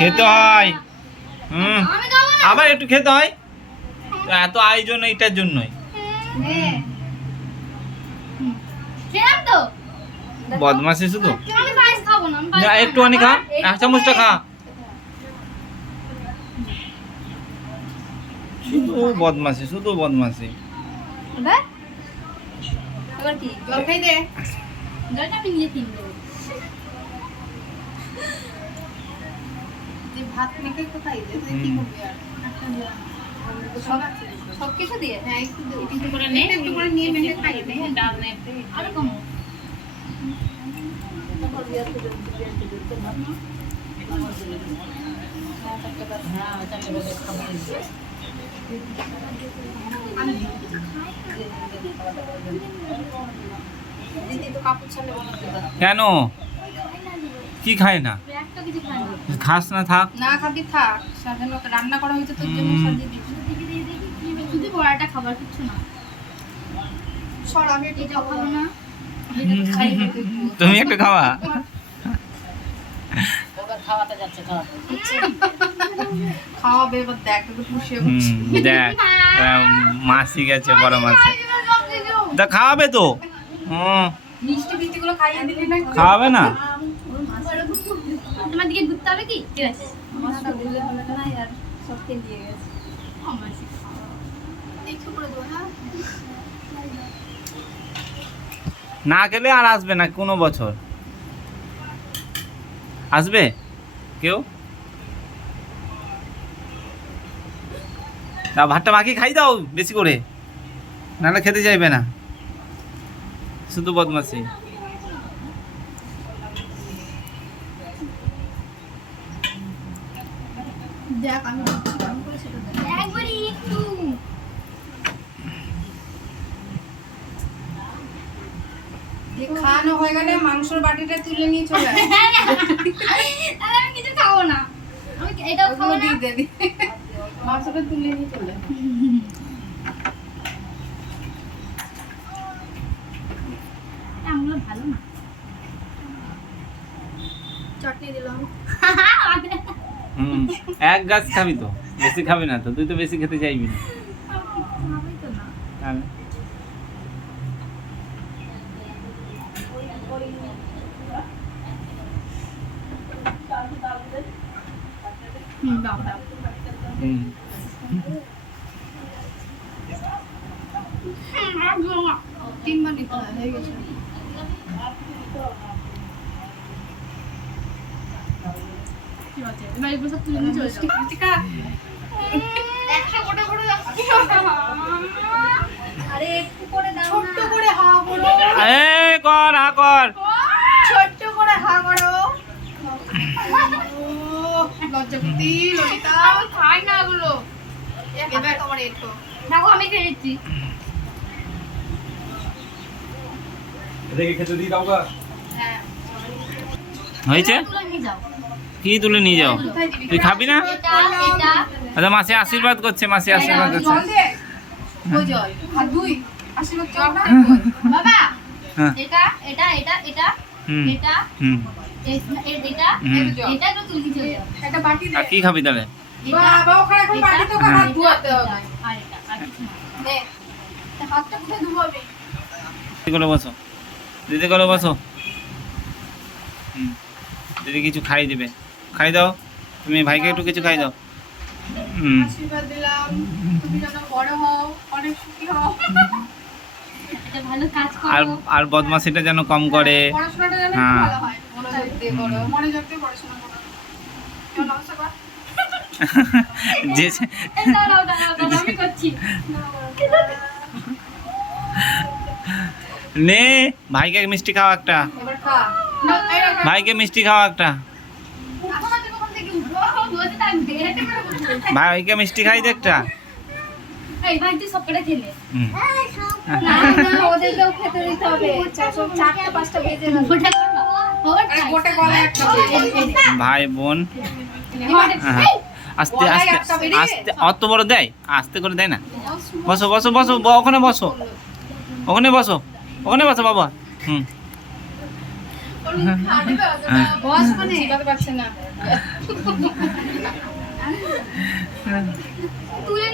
খেতে হয়। আবার একটু খেতে হয়, এত আয়োজন এইটার জন্যই। বদমাসি শুধু, একটু অনেক খা, এক চামচটা খা। শুধু বদমাসি, শুধু বদমাসি। ভাত মেখে কোথায় দে তুই কি করবি আর সব কিছু দিয়ে হ্যাঁ একটু করে নে, একটু করে নিয়ে মেখে খাই দে ডাল নে আর কম কেন কি খায় না? খাস না, থাক না খাবি থাক, সাজানো রান্না করা হয়েছে তোর জন্য, সাজিয়ে দিচ্ছি শুধু বড়াটা খাবার কিছু না। সর আমি এটা খাবো না, তুমি একটু খাওয়া। খাওয়াতে যাচ্ছে খাওয়াবে এবার দেখ একটু পুষে দেখ মাসি গেছে, বড় মাসি তা খাওয়াবে তো। মিষ্টি মিষ্টি গুলো খাইয়ে দিলি না, খাওয়াবে না? তোমার দিকে ঘুরতে হবে কি? ঠিক আছে আমারটা বললে হলো না यार, সব খেয়ে দিয়ে গেছে আমার সে একটু করে দাও। হ্যাঁ না খেলে আর আসবে না কোনো বছর, আসবে কেউ? তা ভাতটা মাখিয়ে খাই দাও বেশি করে, নাহলে খেতে চাইবে না। শুধু বদমাসি। দেখ আমি কেমন করে সেটা দেখ একবারই একটু খাওয়ানো হয়ে গেলে মাংসের বাটিটা তুলে নিয়ে চলে আয়। তাহলে আমি কিছু খাবো না, আমি এটাও খাবো না, দিয়ে দে মাংসটা তুলে নিয়ে চলে আয়। আমগুলো ভালো না, চটনি দিলাম। এক গাছ খাবি তো, বেশি খাবি না তো, তুই তো বেশি খেতে চাইবি না। খাবোই তো না। তাহলে দাও দাও। তিনবার নিতে হয়, হয়ে গেছে। কি আছে এবার এগুলো সব তুলে নিয়ে চলে যাও। টিকা 100 কোটা করে যাচ্ছে। আরে একটু করে দাও না, ছোট করে হা করো। এই কর, হা কর, ছোট করে হা করো। লজ্জাপতি ললিতা খাই না এগুলো, এবার তোমার এটো দেখো আমি খেয়ে নিচ্ছি। এদিকে খেতে দিই দাও গা। হ্যাঁ হয়েছে? তুলে নিয়ে যাও। কি তুলে নিয়ে যাও? তুই খাবি না? এটা এটা আচ্ছা মাসি আশীর্বাদ করছে, মাসি আশীর্বাদ করছে। জল দে, ওই জল আর দুই আশীর্বাদ জল না বাবা। হ্যাঁ। এটা এটা এটা এটা হুম এটা হুম এটা এটা তো তুলে নিয়ে চলে যাও। একটা বাটি দে। আর কি খাবি তাহলে? বাবা ওখানে এখন বাটি তো হ্যাঁ। হাত ধোয়াতে হবে। আর এটা আর কিছু না নে, হাতটা কোথায় ধোবো আমি? দিদি করে বসো, দিদি করে বসো। দিদি কিছু খাই দেবে, খাই দাও। তুমি ভাইকে একটু কিছু খাই দাও। আশীর্বাদ দিলাম, তুমি যেন বড় হও, অনেক সুখী হও, এটা ভালো কাজ করো, আর বদমাশিটা যেন কম করে। পড়াশোনাটা যেন হ্যাঁ। ভালো হয়, মনোযোগ দিয়ে করো, মনোযোগ দিয়ে পড়াশোনা করো। কেউ নমস্কার কর। যে দাঁড়াও দাঁড়াও দাঁড়াও আমি করছি। নে ভাইকে মিষ্টি খাওয়া একটা, এবার খা না এই রাখ। ভাইকে মিষ্টি খাওয়া একটা, এখন তুমি কোথা থেকে উঠবো? বসে থাকবে, হেঁটে করে বসে থাকবে। ভাইকে মিষ্টি খাই দে একটা। এই ভাই তুই সব কটা খেলে? হ্যাঁ। না না ওদেরকেও খেতে দিতে হবে, 4-5টা বেজে গেল। গোটা আরে গোটা গলা একটা ভাই বোন হ্যাঁ। আস্তে আস্তে আস্তে, অত বড় দেয়, আস্তে করে দেয় না। বসো বসো বসো, ওখানে বসো, ওখানে বসো, ওখানে বসো বাবা। বস মানে চিবাতে পারছে না। তুলে